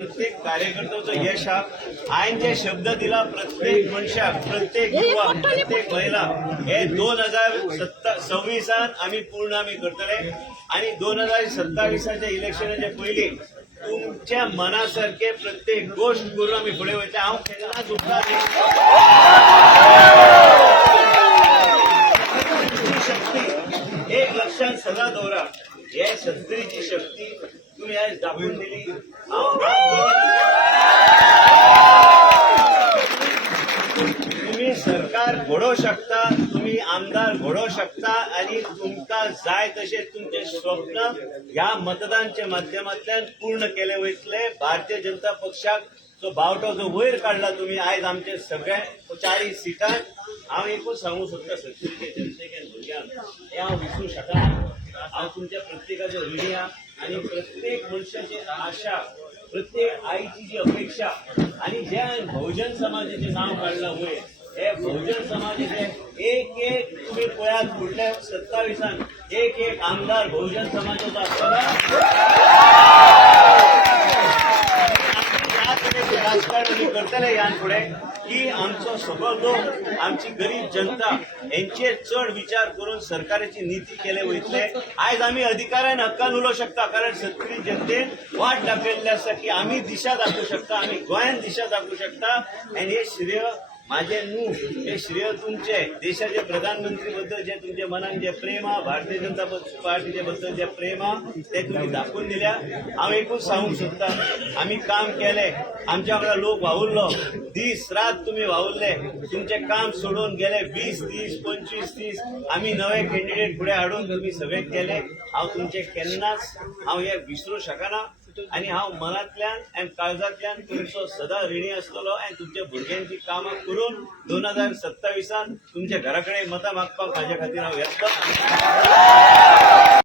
प्रत्येक कार्यकर्त्याचं यश हा आयन जे शब्द दिला प्रत्येक मनशाक प्रत्येक युवा प्रत्येक महिला हे 2026 आम्ही पूर्ण करतले आणि 2027च्या इलेक्शनाच्या पयलीं तुमच्या मनासारखे प्रत्येक गोष्ट करून आम्ही फुडें वयतले। हांव केन्नाच उपकार शक्ती एक लक्षात सदा दवरा, हे सत्तरीची शक्ती तुम्ही आज दाखवून दिली। तुम्ही सरकार घडोवंक शकता, तुम्ही आमदार घडोवंक शकता आणि तुमकां जाय तशें तुमचे स्वप्न ह्या मतदानाच्या माध्यमांतल्यान पूर्ण केले वयतले। भारतीय जनता पक्षाक जो बावटो जो वयर काढला तुम्ही आज आमचे सगळे 40 सिटां हांव एकूच सांगू सोदता सत्तरीचे जनतेक भुरग्यांक हे हांव विसरूंक शकना। हांव तुमच्या प्रत्येकाचो ऋणी आहा आणि प्रत्येक मनशाची आशा प्रत्येक आईची जी अपेक्षा आणि ज्या बहुजन समाजाचे नाव काढलं वयर हे बहुजन समाजाचे एक तुम्ही पळयात फुडल्या 27 एक आमदार बहुजन समाजाचा राजकारण करतले ह्या फुडे की आमचो सगळो लोक आमची गरीब जनता यांचेर चढ विचार करून सरकाराची नीती केले वयतले। आज आम्ही अधिकारान हक्कान उलोवंक शकता कारण सत्तरी जनतेन वाट दाखयल्ली आसा की आम्ही दिशा दाखवू शकता, आम्ही गोंयान दिशा दाखवू शकता आणि हे श्रेय माझे न्हू, हे श्रेय तुमचे देशाचे प्रधानमंत्री बद्दल जे तुमच्या मनात जे प्रेम हा, भारतीय जनता पार्टीचे बद्दल जे प्रेम हा ते तुम्ही दाखवून दिल्या। हांव एकूच सांगूंक सोदता, आम्ही काम केले, आमच्या वांगडा लोक वावुरलो, दीस रात तुम्ही वावुरले, तुमचे काम सोडून गेले 20, 30, 25, 30 आम्ही नवे कॅन्डिडेट फुडें हाडून तुम्ही सगळे केले। हांव तुमचे केन्नाच हे विसरूं शकना आणि हांव मनांतल्यान आनी काळजांतल्यान तुमचो सदा ऋणी आसतलो आणि तुमच्या भुरग्यांची कामां करून 2027 तुमच्या घरा कडेन मतां मागपाक म्हाजे खातीर हांव येतलो।